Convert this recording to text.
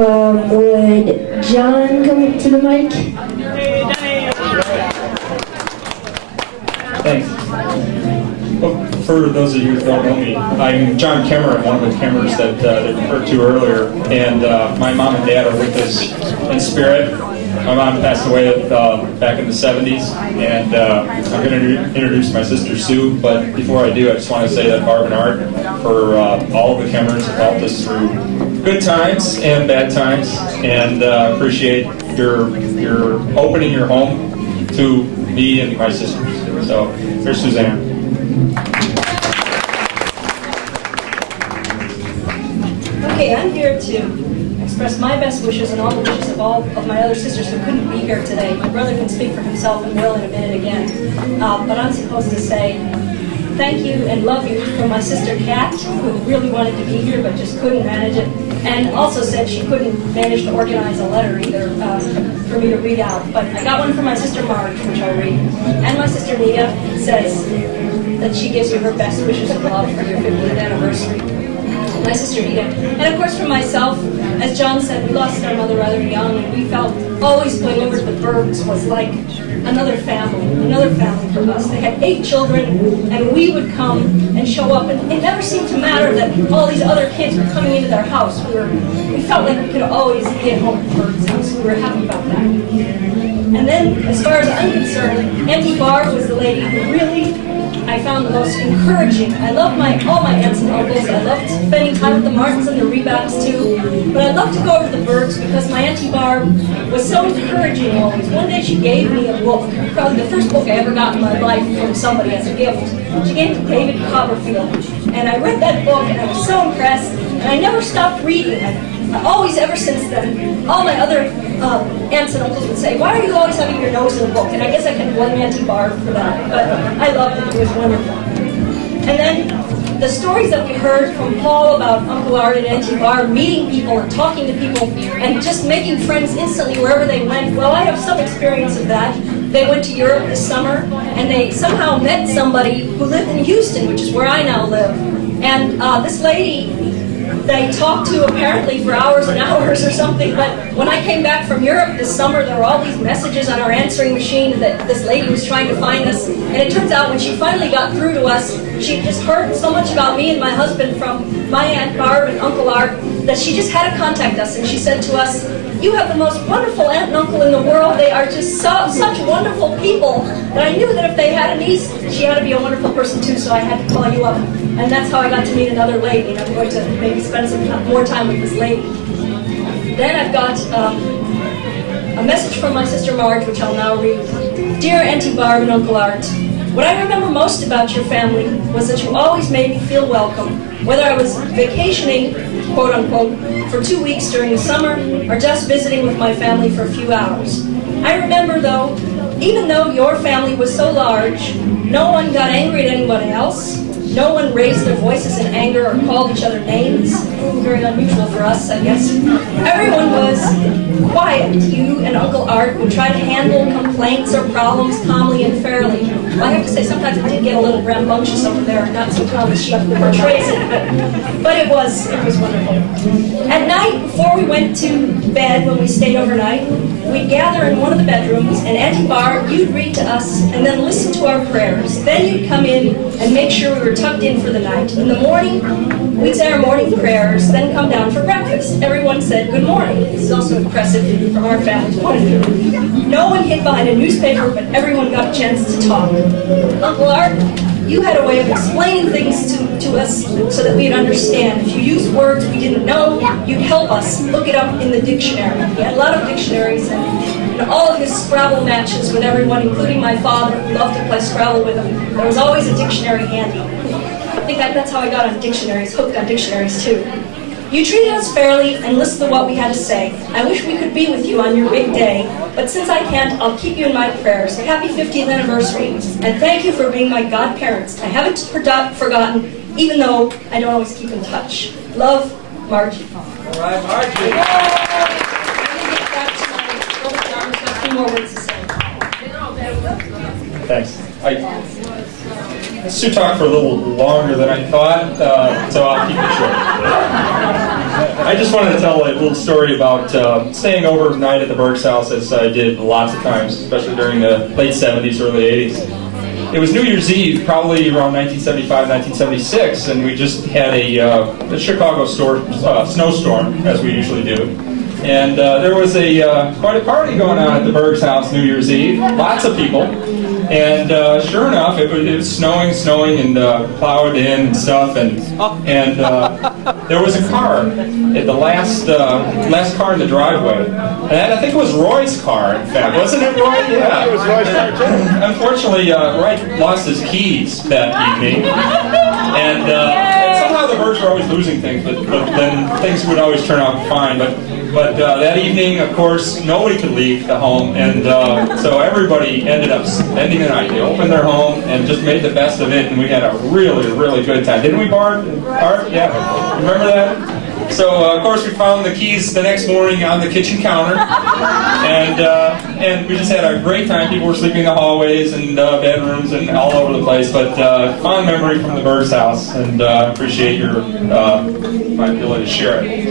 Would John come to the mic? Thanks. Well, for those of you who don't know me, I'm John Kemmer, one of the Kemmers that they referred to earlier, and my mom and dad are with us in spirit. My mom passed away back in the 70s, and I'm going to introduce my sister Sue, but before I do, I just want to say that Barb and Art, for all of the Kemmers, have helped us through good times and bad times, and appreciate your opening your home to me and my sisters. So, here's Suzanne. Okay, I'm here to express my best wishes and all the wishes of all of my other sisters who couldn't be here today. My brother can speak for himself and will in a minute again. But I'm supposed to say thank you and love you from my sister Kat, who really wanted to be here but just couldn't manage it, and also said she couldn't manage to organize a letter either for me to read out. But I got one from my sister Marge, which I'll read. And my sister Nita says that she gives you her best wishes and love for your 50th anniversary. My sister Nita. And of course from myself, as John said, we lost our mother rather young, and we felt always going over to the Bergs was like another family for us. They had 8 children, and we would come and show up, and it never seemed to matter that all these other kids were coming into their house. We felt like we could always be at home at the Bergs' house. We were happy about that. And then, as far as I'm concerned, Auntie Barb was the lady who really I found the most encouraging. I love all my aunts and uncles. I loved spending time with the Martins and the Rebacks too. But I loved to go over to the Bergs because my Auntie Barb was so encouraging always. One day she gave me a book, probably the first book I ever got in my life from somebody as a gift. She gave it to David Copperfield. And I read that book and I was so impressed. And I never stopped reading. I always, ever since then, all my other aunts and uncles would say, "Why are you always having your nose in a book?" And I guess I can blame Auntie Barb for that, but I loved it. It was wonderful. And then the stories that we heard from Paul about Uncle Art and Auntie Barb meeting people and talking to people and just making friends instantly wherever they went. Well, I have some experience of that. They went to Europe this summer, and they somehow met somebody who lived in Houston, which is where I now live. And this lady they talked to apparently for hours and hours or something, but when I came back from Europe this summer, there were all these messages on our answering machine that this lady was trying to find us, and it turns out when she finally got through to us, she just heard so much about me and my husband from my Aunt Barb and Uncle Art that she just had to contact us, and she said to us, "You have the most wonderful aunt and uncle in the world. They are just such wonderful people that I knew that if they had a niece, she had to be a wonderful person too, so I had to call you up." And that's how I got to meet another lady, and I'm going to maybe spend some more time with this lady. Then I've got a message from my sister Marge, which I'll now read. "Dear Auntie Barb and Uncle Art, what I remember most about your family was that you always made me feel welcome, whether I was vacationing, quote unquote, for 2 weeks during the summer, or just visiting with my family for a few hours. I remember though, even though your family was so large, no one got angry at anyone else. No one raised their voices in anger or called each other names. Very unusual for us, I guess. Everyone was quiet. You and Uncle Art would try to handle complaints or problems calmly and fairly. Well, I have to say, sometimes it did get a little rambunctious over there, not so calm as she portrays it, but it was wonderful. At night, before we went to bed, when we stayed overnight, we'd gather in one of the bedrooms, and Auntie Barb, you'd read to us, and then listen to our prayers. Then you'd come in and make sure we were tucked in for the night. In the morning, we'd say our morning prayers, then come down for breakfast. Everyone said good morning. This is also impressive from our family's point of view. No one hid behind a newspaper, but everyone got a chance to talk. Uncle Art, you had a way of explaining things to us so that we'd understand. If you used words we didn't know, you'd help us look it up in the dictionary. He had a lot of dictionaries, and all of his Scrabble matches with everyone, including my father, who loved to play Scrabble with him, there was always a dictionary handy. I think that's how I got on dictionaries, hooked on dictionaries too. You treated us fairly and listened to what we had to say. I wish we could be with you on your big day, but since I can't, I'll keep you in my prayers. Happy 50th anniversary, and thank you for being my godparents. I haven't forgotten, even though I don't always keep in touch. Love, Margie." All right, Margie. A few more words to say. Thanks. This should talk for a little longer than I thought, so I'll keep it short. I just wanted to tell a little story about staying overnight at the Berg's house, as I did lots of times, especially during the late 70s, early 80s. It was New Year's Eve, probably around 1975, 1976, and we just had a Chicago snowstorm, as we usually do. And there was quite a party going on at the Berg's house New Year's Eve. Lots of people. And sure enough, it was snowing, and plowed in and stuff. And there was a car at the last car in the driveway. And I think it was Roy's car, in fact. Wasn't it, Roy? Yeah. It was Roy's car, too. Unfortunately, Roy lost his keys that evening. And somehow the Bergs were always losing things, but then things would always turn out fine. But that evening, of course, nobody could leave the home, and so everybody ended up spending the night. They opened their home and just made the best of it, and we had a really, really good time. Didn't we, Barb? Barb? Yeah. Remember that? So, of course, we found the keys the next morning on the kitchen counter, and we just had a great time. People were sleeping in the hallways and bedrooms and all over the place, but fond memory from the Berg's house, and appreciate my ability to share it.